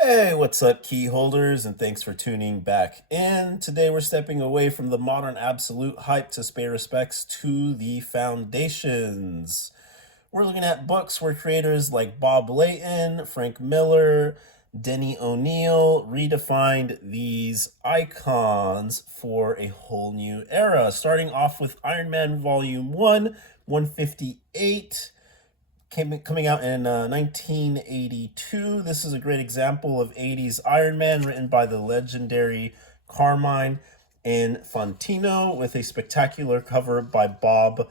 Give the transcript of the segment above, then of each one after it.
Hey, what's up, key holders, and thanks for tuning back in. Today we're stepping away from the modern absolute hype to pay respects to the foundations. We're looking at books where creators like Bob Layton, Frank Miller, Denny O'Neil redefined these icons for a whole new era. Starting off with Iron Man Volume 1, 158 coming out in 1982. This is a great example of 80s Iron Man, written by the legendary Carmine Infantino, with a spectacular cover by Bob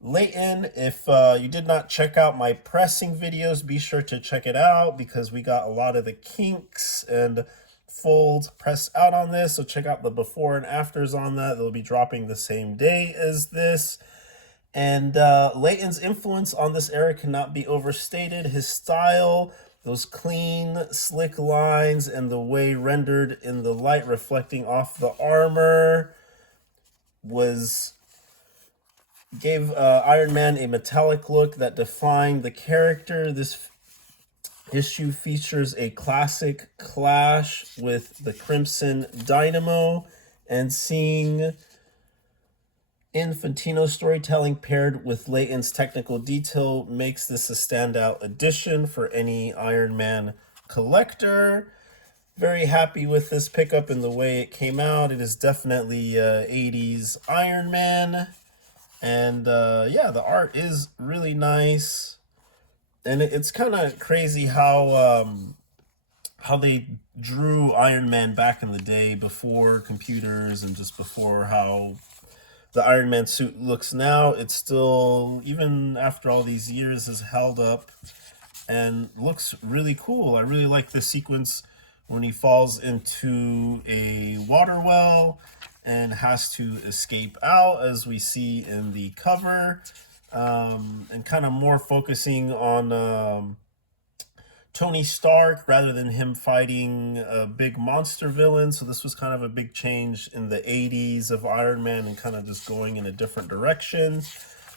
Layton. If you did not check out my pressing videos, be sure to check it out because we got a lot of the kinks and folds pressed out on this. So check out the before and afters on that. They'll be dropping the same day as this. And Layton's influence on this era cannot be overstated. His style, those clean, slick lines, and the way rendered in the light reflecting off the armor gave Iron Man a metallic look that defined the character. This issue features a classic clash with the Crimson Dynamo, and seeing Infantino's storytelling paired with Layton's technical detail makes this a standout addition for any Iron Man collector. Very happy with this pickup and the way it came out. It is definitely 80s Iron Man. And yeah, the art is really nice. And it's kind of crazy how they drew Iron Man back in the day before computers and just before how the Iron Man suit looks now. It's still, even after all these years, is held up and looks really cool. I really like this sequence when he falls into a water well and has to escape out, as we see in the cover, and kind of more focusing on Tony Stark rather than him fighting a big monster villain. So this was kind of a big change in the 80s of Iron Man and kind of just going in a different direction.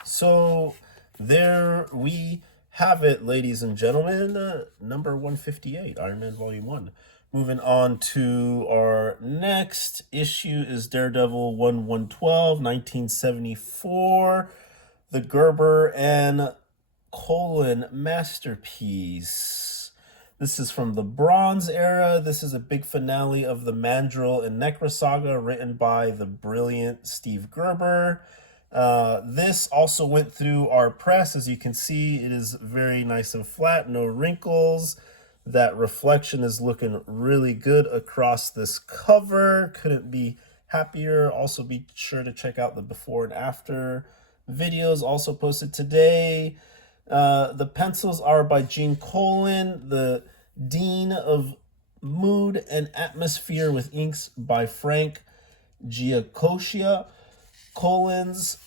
So there we have it, ladies and gentlemen. Number 158, Iron Man Volume 1. Moving on to our next issue is Daredevil 1112, 1974. The Gerber and Colin masterpiece. This is from the Bronze Era. This is a big finale of the Mandrill and Necra saga, written by the brilliant Steve Gerber. This also went through our press. As you can see, it is very nice and flat, no wrinkles. That reflection is looking really good across this cover. Couldn't be happier. Also, be sure to check out the before and after videos also posted today. The pencils are by Gene Colan, the Dean of Mood and Atmosphere, with inks by Frank Giacosia. Colan's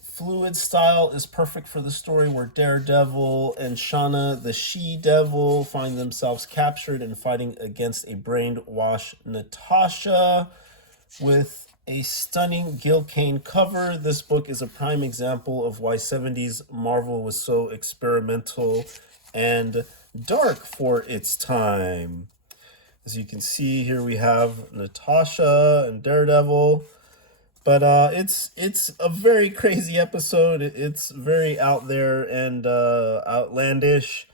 fluid style is perfect for the story where Daredevil and Shauna, the she-devil, find themselves captured and fighting against a brainwashed Natasha. With a stunning Gil Kane cover, this book is a prime example of why 70s Marvel was so experimental and dark for its time. As you can see here, we have Natasha and Daredevil. But it's a very crazy episode. It's very out there and outlandish.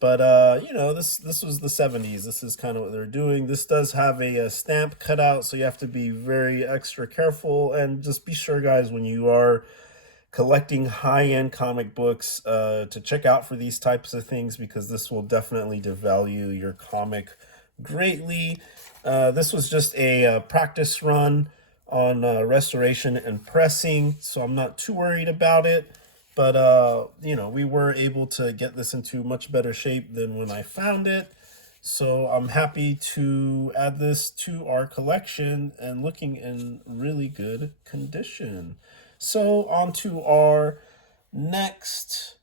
But you know, this was the 70s. This is kind of what they're doing. This does have a stamp cut out, so you have to be very extra careful. And just be sure, guys, when you are collecting high-end comic books, to check out for these types of things, because this will definitely devalue your comic greatly. This was just a practice run on restoration and pressing, so I'm not too worried about it. But you know, we were able to get this into much better shape than when I found it, so I'm happy to add this to our collection and looking in really good condition. So on to our next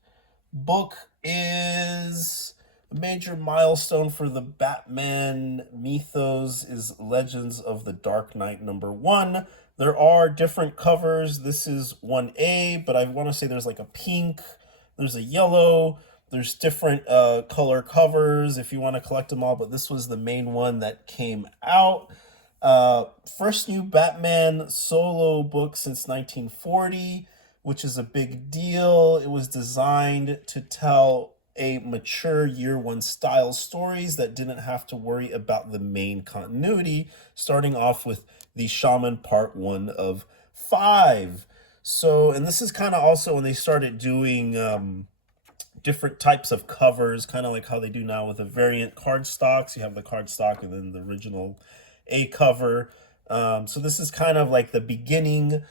book. Is a major milestone for the Batman mythos is Legends of the Dark Knight #1. There are different covers. This is 1A, but I want to say there's like a pink, there's a yellow, There's different color covers if you want to collect them all, but this was the main one that came out. First new Batman solo book since 1940, which is a big deal. It was designed to tell a mature year one style stories that didn't have to worry about the main continuity, starting off with the Shaman part 1 of 5. So, and this is kind of also when they started doing different types of covers, kind of like how they do now with the variant card stocks. You have the card stock and then the original A cover. So this is kind of like the beginning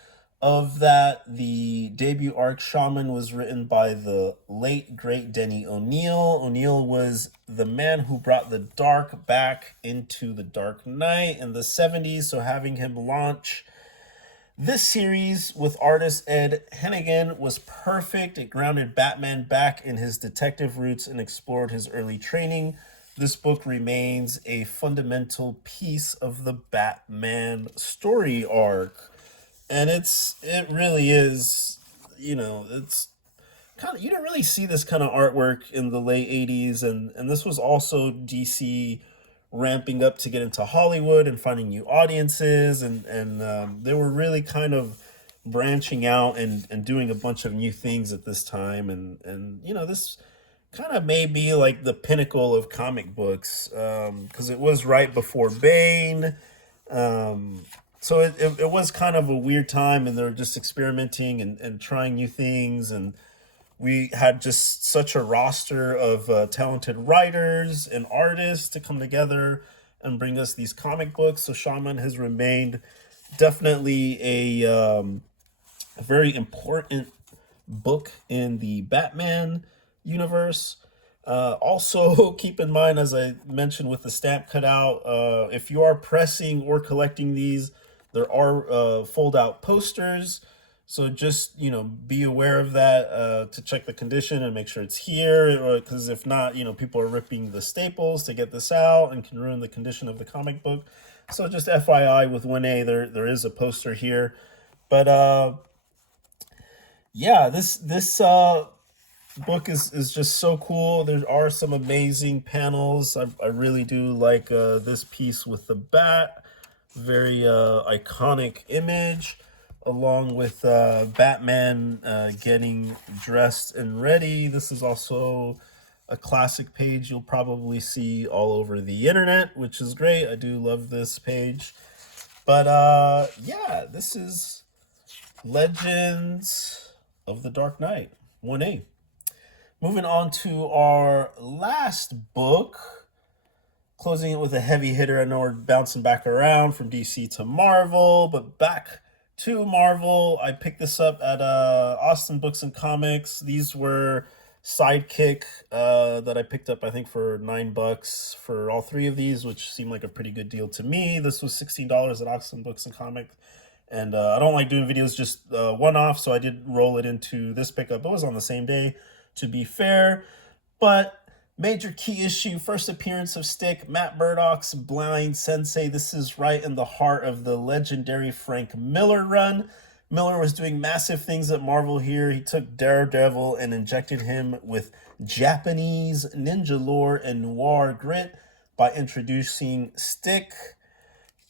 of that. The debut arc Shaman was written by the late great Denny O'Neil. O'Neil was the man who brought the dark back into the Dark Knight in the 70s. So having him launch this series with artist Ed Hennigan was perfect. It grounded Batman back in his detective roots and explored his early training. This book remains a fundamental piece of the Batman story arc. And it really is, it's kind of, you didn't really see this kind of artwork in the late 80s, and this was also DC ramping up to get into Hollywood and finding new audiences, and they were really kind of branching out and doing a bunch of new things at this time, and this kind of may be like the pinnacle of comic books, because it was right before Bane. So it was kind of a weird time, and they were just experimenting and trying new things, and we had just such a roster of talented writers and artists to come together and bring us these comic books. So Shaman has remained definitely a very important book in the Batman universe. Also, keep in mind, as I mentioned with the stamp cutout, if you are pressing or collecting these, there are fold-out posters. So just, be aware of that to check the condition and make sure it's here. Because if not, people are ripping the staples to get this out and can ruin the condition of the comic book. So just FYI with 1A, there is a poster here. But yeah, this book is just so cool. There are some amazing panels. I really do like this piece with the bat. Very iconic image, along with Batman getting dressed and ready. This is also a classic page you'll probably see all over the internet, which is great. I do love this page. But yeah, this is Legends of the Dark Knight 1A. Moving on to our last book, closing it with a heavy hitter. I know we're bouncing back around from DC to Marvel, but back to Marvel. I picked this up at Austin Books and Comics. These were Sidekick that I picked up, I think, for $9 for all three of these, which seemed like a pretty good deal to me. This was $16 at Austin Books and Comics. And I don't like doing videos just one-off, so I did roll it into this pickup. It was on the same day, to be fair. But major key issue, first appearance of Stick, Matt Murdock's Blind Sensei. This is right in the heart of the legendary Frank Miller run. Miller was doing massive things at Marvel here. He took DareDevil and injected him with Japanese ninja lore and noir grit by introducing Stick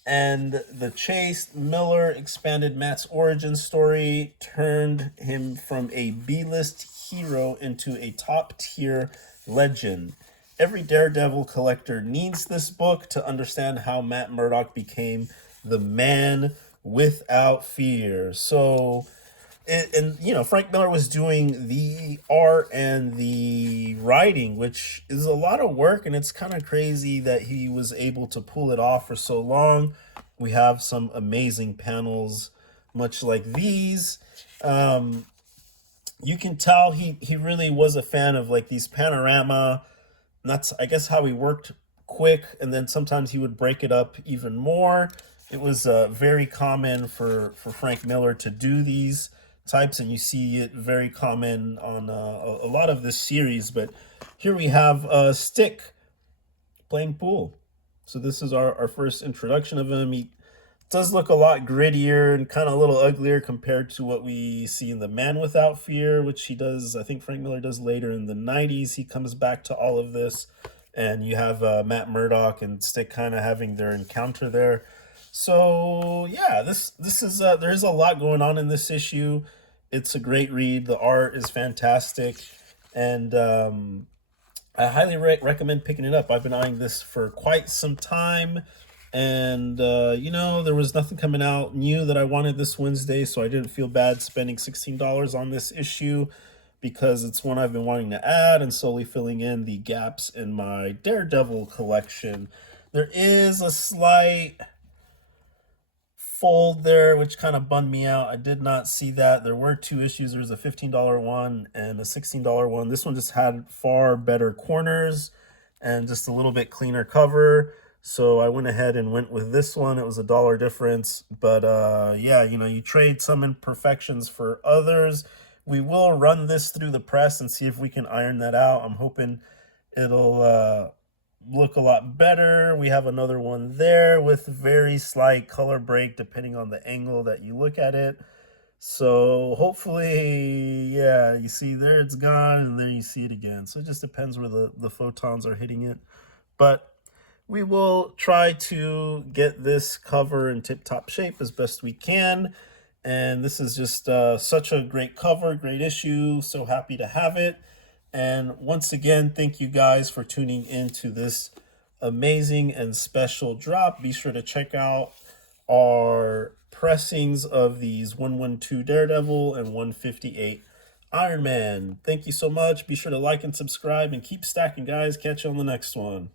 and the Chase. Miller expanded Matt's origin story, turned him from a B-list hero into a top-tier legend. Every Daredevil collector needs this book to understand how Matt Murdock became the man without fear. So, Frank Miller was doing the art and the writing, which is a lot of work, and it's kind of crazy that he was able to pull it off for so long. We have some amazing panels, much like these. You can tell he really was a fan of like these panorama. And that's, I guess, how he worked quick, and then sometimes he would break it up even more. It was very common for Frank Miller to do these types, and you see it very common on a lot of this series. But here we have Stick playing pool. So this is our first introduction of him. does look a lot grittier and kind of a little uglier compared to what we see in The Man Without Fear, which he does, I think Frank Miller does later in the 90s. He comes back to all of this, and you have Matt Murdock and Stick kind of having their encounter there. So yeah, this is there is a lot going on in this issue. It's a great read. The art is fantastic, and I highly recommend picking it up. I've been eyeing this for quite some time, and you know, there was nothing coming out new that I wanted this Wednesday, so I didn't feel bad spending $16 on this issue because it's one I've been wanting to add and slowly filling in the gaps in my Daredevil collection. There is a slight fold there, which kind of bummed me out. I did not see that. There were two issues. There was a $15 one and a $16 one. This one just had far better corners and just a little bit cleaner cover. So I went ahead and went with this one. It was $1 difference. But yeah, you know, you trade some imperfections for others. We will run this through the press and see if we can iron that out. I'm hoping it'll look a lot better. We have another one there with very slight color break depending on the angle that you look at it. So hopefully, yeah, you see there it's gone and there you see it again. So it just depends where the photons are hitting it. But we will try to get this cover in tip-top shape as best we can. And this is just such a great cover, great issue. So happy to have it. And once again, thank you guys for tuning into this amazing and special drop. Be sure to check out our pressings of these 112 Daredevil and 158 Iron Man. Thank you so much. Be sure to like and subscribe and keep stacking, guys. Catch you on the next one.